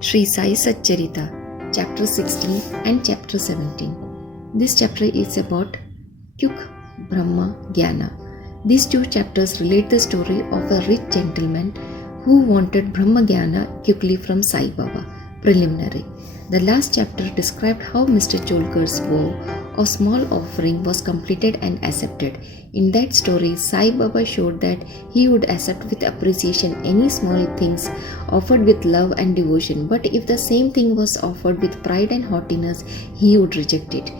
Sri Sai Satcharita, chapter 16 and chapter 17. This chapter is about Kyuk Brahma Gyana. These two chapters relate the story of a rich gentleman who wanted Brahma Gyana quickly from Sai Baba. Preliminary. The last chapter described how Mr. Cholkar's vow of small offering was completed and accepted. In that story, Sai Baba showed that he would accept with appreciation any small things offered with love and devotion, but if the same thing was offered with pride and haughtiness, he would reject it.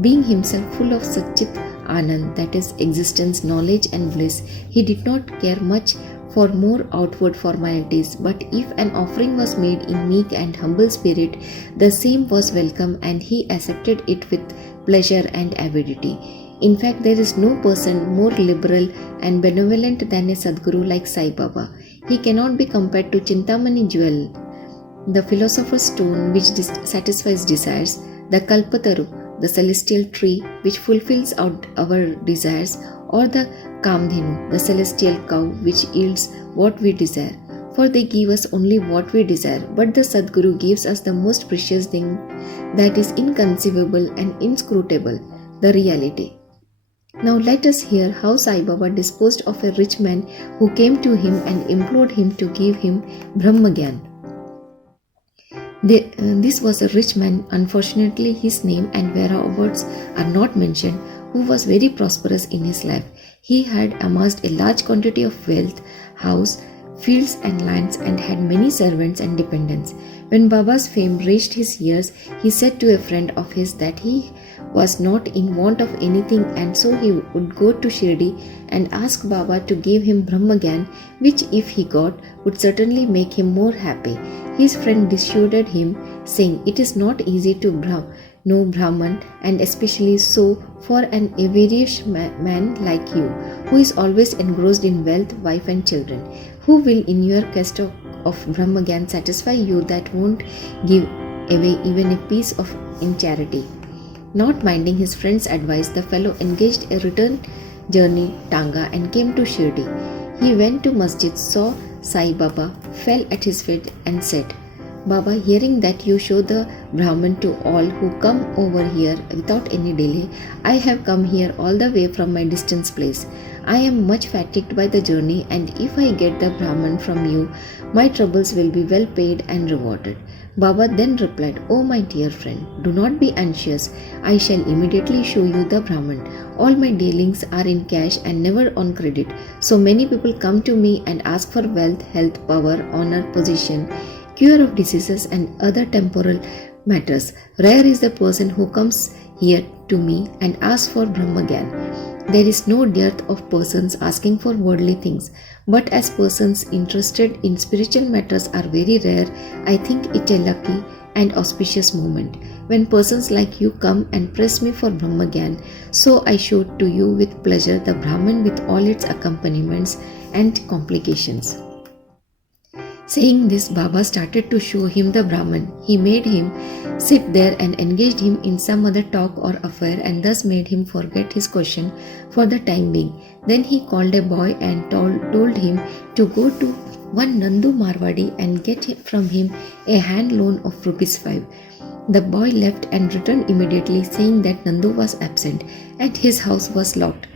Being himself full of Satchit Anand, that is, existence, knowledge, and bliss, he did not care much for more outward formalities, but if an offering was made in meek and humble spirit, the same was welcome and he accepted it with pleasure and avidity. In fact, there is no person more liberal and benevolent than a Sadguru like Sai Baba. He cannot be compared to Chintamani jewel, the philosopher's stone which satisfies desires, the Kalpataru, the celestial tree which fulfills our desires, or the Kamdhenu, the celestial cow which yields what we desire. For they give us only what we desire, but the Sadguru gives us the most precious thing that is inconceivable and inscrutable, the reality. Now let us hear how Sai Baba disposed of a rich man who came to him and implored him to give him Brahmagyan. This was a rich man, unfortunately his name and whereabouts are not mentioned, who was very prosperous in his life. He had amassed a large quantity of wealth, house, fields and lands, and had many servants and dependents. When Baba's fame reached his ears, he said to a friend of his that he was not in want of anything, and so he would go to Shirdi and ask Baba to give him Brahmagyan, which if he got would certainly make him more happy. His friend dissuaded him, saying, "It is not easy to know Brahman, and especially so for an avaricious man like you, who is always engrossed in wealth, wife and children. Who will in your quest of Brahmagyan satisfy you that won't give away even a piece of in charity?" Not minding his friend's advice, the fellow engaged a return journey tanga and came to Shirdi. He went to masjid, saw Sai Baba, fell at his feet and said, "Baba, hearing that you show the Brahman to all who come over here without any delay, I have come here all the way from my distant place. I am much fatigued by the journey, and if I get the Brahman from you, my troubles will be well paid and rewarded." Baba then replied, "Oh my dear friend, do not be anxious. I shall immediately show you the Brahman. All my dealings are in cash and never on credit. So many people come to me and ask for wealth, health, power, honor, position, cure of diseases and other temporal matters. Rare is the person who comes here to me and asks for Brahmagyan. There is no dearth of persons asking for worldly things, but as persons interested in spiritual matters are very rare, I think it a lucky and auspicious moment when persons like you come and press me for Brahmagyan, so I show to you with pleasure the Brahman with all its accompaniments and complications." Saying this, Baba started to show him the Brahman. He made him sit there and engaged him in some other talk or affair, and thus made him forget his question for the time being. Then he called a boy and told him to go to one Nandu Marwadi and get from him a hand loan of ₹5. The boy left and returned immediately, saying that Nandu was absent and his house was locked.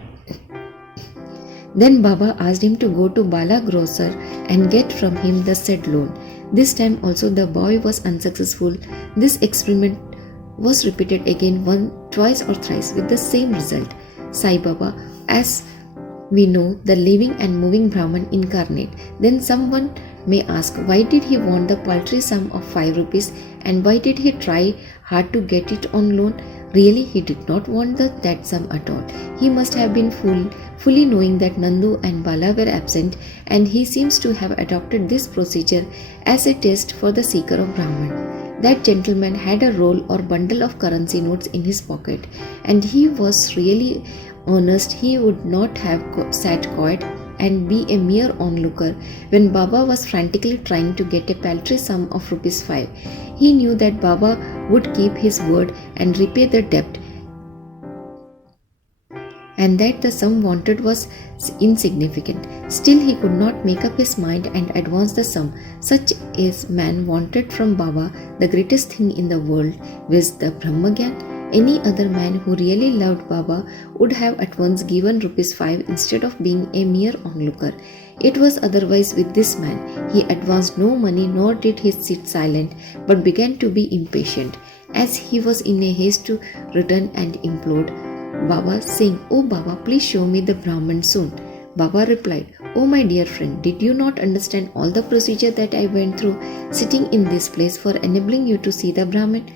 Then Baba asked him to go to Bala Grocer and get from him the said loan. This time also the boy was unsuccessful. This experiment was repeated again twice or thrice with the same result. Sai Baba, as we know, the living and moving Brahman incarnate. Then someone may ask, why did he want the paltry sum of ₹5 and why did he try hard to get it on loan? Really, he did not want that sum at all. He must have been fully knowing that Nandu and Bala were absent, and he seems to have adopted this procedure as a test for the seeker of Brahman. That gentleman had a roll or bundle of currency notes in his pocket, and he was really honest. He would not have sat quiet and be a mere onlooker when Baba was frantically trying to get a paltry sum of ₹5. He knew that Baba would keep his word and repay the debt, and that the sum wanted was insignificant. Still, he could not make up his mind and advance the sum. Such as man wanted from Baba the greatest thing in the world, viz. The Brahmagyan. Any other man who really loved Baba would have at once given ₹5 instead of being a mere onlooker. It was otherwise with this man. He advanced no money nor did he sit silent, but began to be impatient, as he was in a haste to return and implored Baba, saying, "Oh Baba, please show me the Brahman soon." Baba replied, "Oh my dear friend, did you not understand all the procedure that I went through sitting in this place for enabling you to see the Brahman?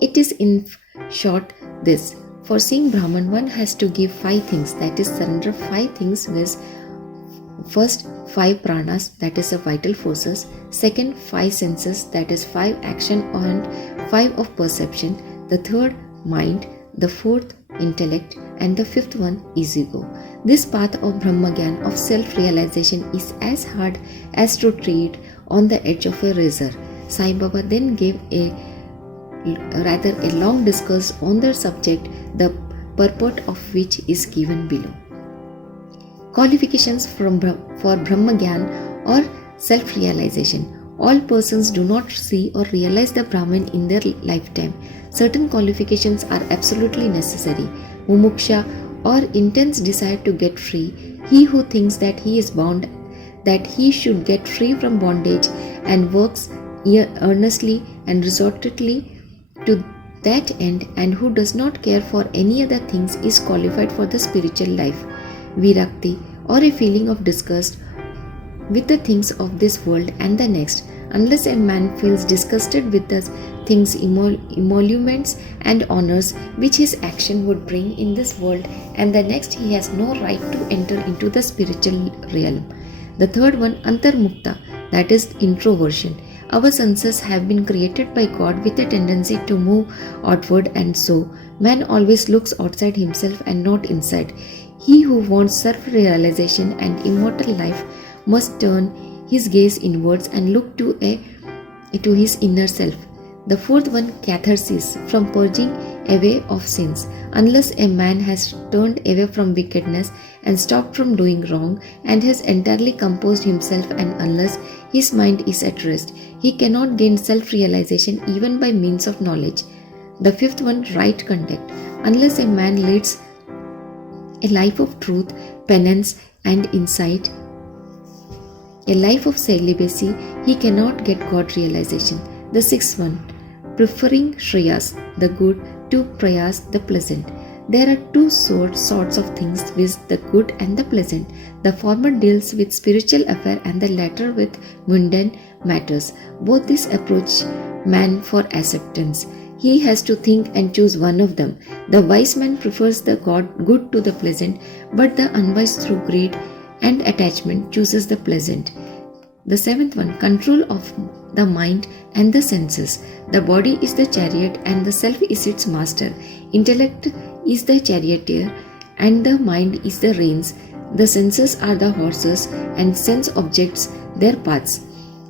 It is in short this. For seeing Brahman, one has to give 5 things, that is, surrender 5 things, viz. First, 5 pranas, that is, the vital forces. Second, 5 senses, that is, 5 action and 5 of perception. The third, mind. The fourth, intellect. And the fifth one is ego. This path of Brahmagyan, of self-realization, is as hard as to tread on the edge of a razor. Sai Baba then gave a long discourse on the subject, the purport of which is given below. Qualifications for Brahmagyan or self-realization. All persons do not see or realize the Brahman in their lifetime. Certain qualifications are absolutely necessary. Mumuksha or intense desire to get free. He who thinks that he is bound, that he should get free from bondage and works earnestly and resolutely to that end, and who does not care for any other things, is qualified for the spiritual life. Virakti, or a feeling of disgust with the things of this world and the next. Unless a man feels disgusted with the things, emoluments and honors which his action would bring in this world and the next, he has no right to enter into the spiritual realm. The third one, Antarmukta, that is introversion. Our senses have been created by God with a tendency to move outward, and so man always looks outside himself and not inside. He who wants self-realization and immortal life must turn his gaze inwards and look to his inner self. The fourth one, catharsis, from purging away of sins. Unless a man has turned away from wickedness and stopped from doing wrong and has entirely composed himself, and unless his mind is at rest, he cannot gain self-realization even by means of knowledge. The fifth one, right conduct. Unless a man leads a life of truth, penance and insight, a life of celibacy, he cannot get God realization. The sixth one, preferring Shreyas, the good, to Prayas, the pleasant. There are two sorts of things, viz. The good and the pleasant. The former deals with spiritual affair and the latter with mundane matters. Both these approach man for acceptance. He has to think and choose one of them. The wise man prefers the good to the pleasant, but the unwise, through greed and attachment, chooses the pleasant. The seventh one, control of the mind and the senses. The body is the chariot and the self is its master. Intellect is the charioteer and the mind is the reins. The senses are the horses and sense objects their paths.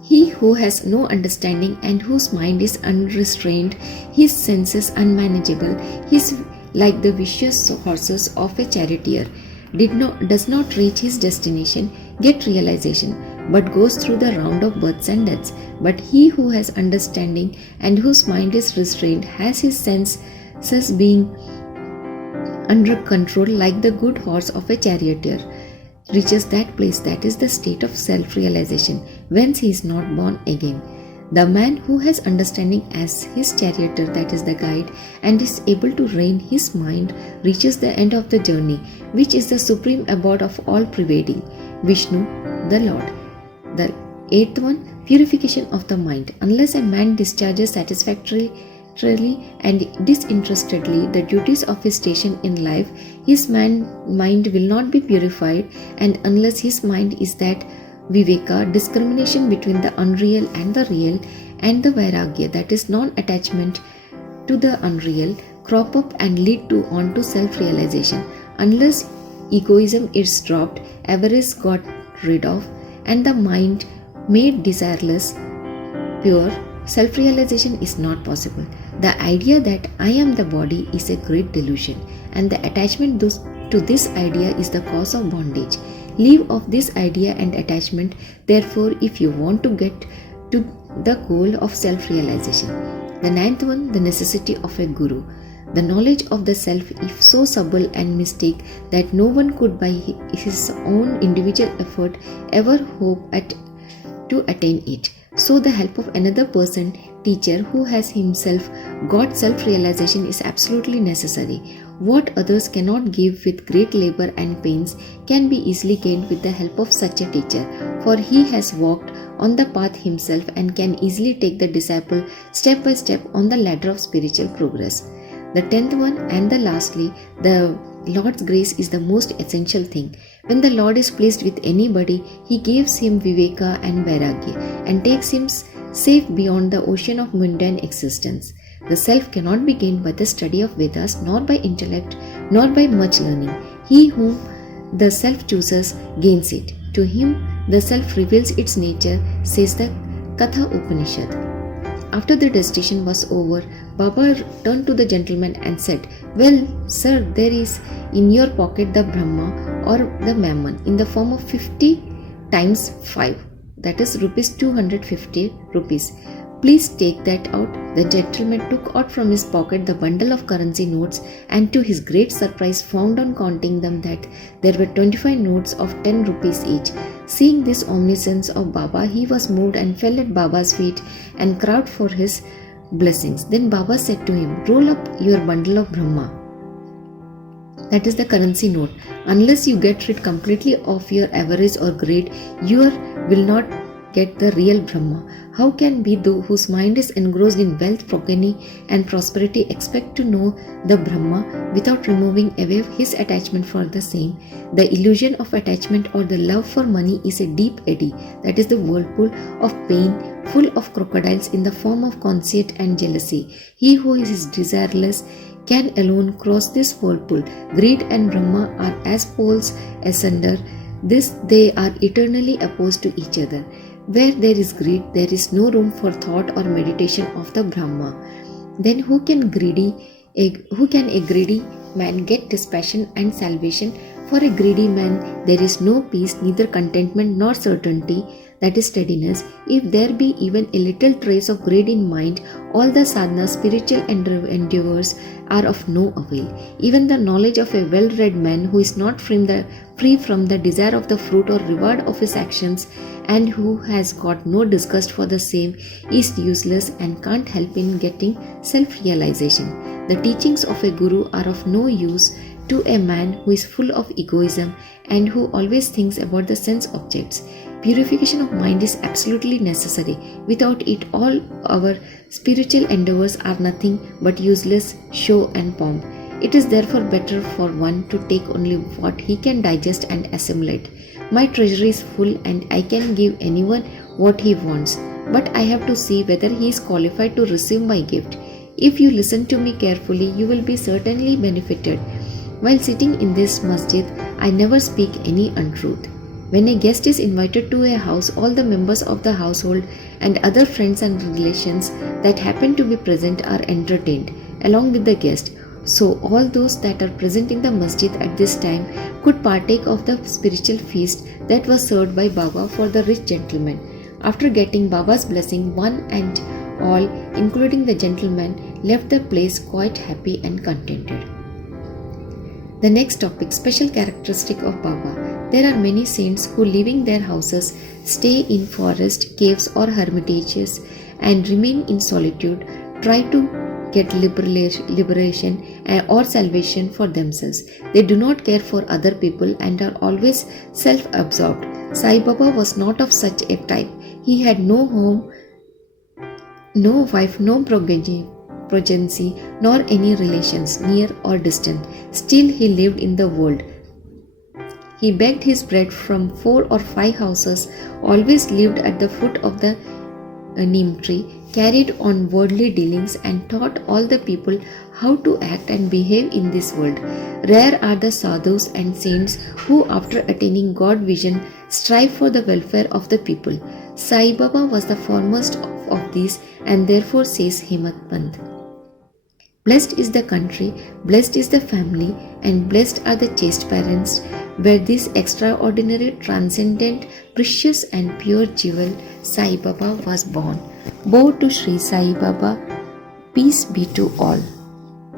He who has no understanding and whose mind is unrestrained, his senses unmanageable, is like the vicious horses of a charioteer, does not reach his destination, get realization, but goes through the round of births and deaths. But he who has understanding and whose mind is restrained has his senses being under control, like the good horse of a charioteer, reaches that place, that is the state of self-realization, whence he is not born again. The man who has understanding as his charioteer, that is the guide, and is able to rein his mind, reaches the end of the journey, which is the supreme abode of all pervading, Vishnu, the Lord. The eighth one, purification of the mind. Unless a man discharges satisfactorily and disinterestedly the duties of his station in life, his mind will not be purified, and unless his mind is that viveka, discrimination between the unreal and the real, and the vairagya, that is non-attachment to the unreal, crop up and lead on to self-realization. Unless egoism is dropped, avarice got rid of, and the mind made desireless, pure, self-realization is not possible. The idea that I am the body is a great delusion, and the attachment to to this idea is the cause of bondage. Leave off this idea and attachment, therefore, if you want to get to the goal of self-realization. The ninth one, the necessity of a guru. The knowledge of the self is so subtle and mystic that no one could by his own individual effort ever hope to attain it. So the help of another person, teacher who has himself got self-realization is absolutely necessary. What others cannot give with great labor and pains can be easily gained with the help of such a teacher, for he has walked on the path himself and can easily take the disciple step by step on the ladder of spiritual progress. The 10th one and the lastly, the Lord's grace is the most essential thing. When the Lord is pleased with anybody, He gives him Viveka and Vairagya and takes him safe beyond the ocean of mundane existence. The self cannot be gained by the study of Vedas, nor by intellect, nor by much learning. He whom the self chooses gains it. To him, the self reveals its nature, says the Katha Upanishad. After the discussion was over, Baba turned to the gentleman and said, "Well, sir, there is in your pocket the Brahma or the Mammon in the form of 50 times 5, that is rupees 250 rupees. Please take that out." The gentleman took out from his pocket the bundle of currency notes and to his great surprise found on counting them that there were 25 notes of 10 rupees each. Seeing this omniscience of Baba, he was moved and fell at Baba's feet and cried for his blessings. Then Baba said to him, "Roll up your bundle of Brahma, that is the currency note. Unless you get rid completely of your avarice or greed, you will not get the real Brahma. How can we whose mind is engrossed in wealth, progeny and prosperity expect to know the Brahma without removing away his attachment for the same? The illusion of attachment or the love for money is a deep eddy, that is the whirlpool of pain, full of crocodiles in the form of conceit and jealousy. He who is desireless can alone cross this whirlpool. Greed and Brahma are as poles asunder. They are eternally opposed to each other. Where there is greed, there is no room for thought or meditation of the Brahma. Then who can a greedy man get dispassion and salvation? For a greedy man, there is no peace, neither contentment nor certainty, that is steadiness. If there be even a little trace of greed in mind, all the sadhana, spiritual endeavors are of no avail. Even the knowledge of a well-read man who is not free from the desire of the fruit or reward of his actions and who has got no disgust for the same is useless and can't help in getting self-realization. The teachings of a guru are of no use to a man who is full of egoism and who always thinks about the sense objects. Purification of mind is absolutely necessary. Without it, all our spiritual endeavors are nothing but useless show and pomp. It is therefore better for one to take only what he can digest and assimilate. My treasury is full and I can give anyone what he wants, but I have to see whether he is qualified to receive my gift. If you listen to me carefully, you will be certainly benefited. While sitting in this masjid, I never speak any untruth. When a guest is invited to a house, all the members of the household and other friends and relations that happen to be present are entertained along with the guest. So all those that are present in the masjid at this time could partake of the spiritual feast that was served by Baba for the rich gentleman. After getting Baba's blessing, one and all, including the gentleman, left the place quite happy and contented. The next topic, special characteristic of Baba. There are many saints who, leaving their houses, stay in forest, caves or hermitages and remain in solitude, try to get liberation or salvation for themselves. They do not care for other people and are always self-absorbed. Sai Baba was not of such a type. He had no home, no wife, no progeny, nor any relations, near or distant. Still he lived in the world. He begged his bread from 4 or 5 houses, always lived at the foot of the neem tree, carried on worldly dealings and taught all the people how to act and behave in this world. Rare are the sadhus and saints who, after attaining God vision, strive for the welfare of the people. Sai Baba was the foremost of these, and therefore says Himmat Pant. Blessed is the country, blessed is the family, and blessed are the chaste parents, where this extraordinary, transcendent, precious, and pure jewel Sai Baba was born. Bow to Sri Sai Baba. Peace be to all.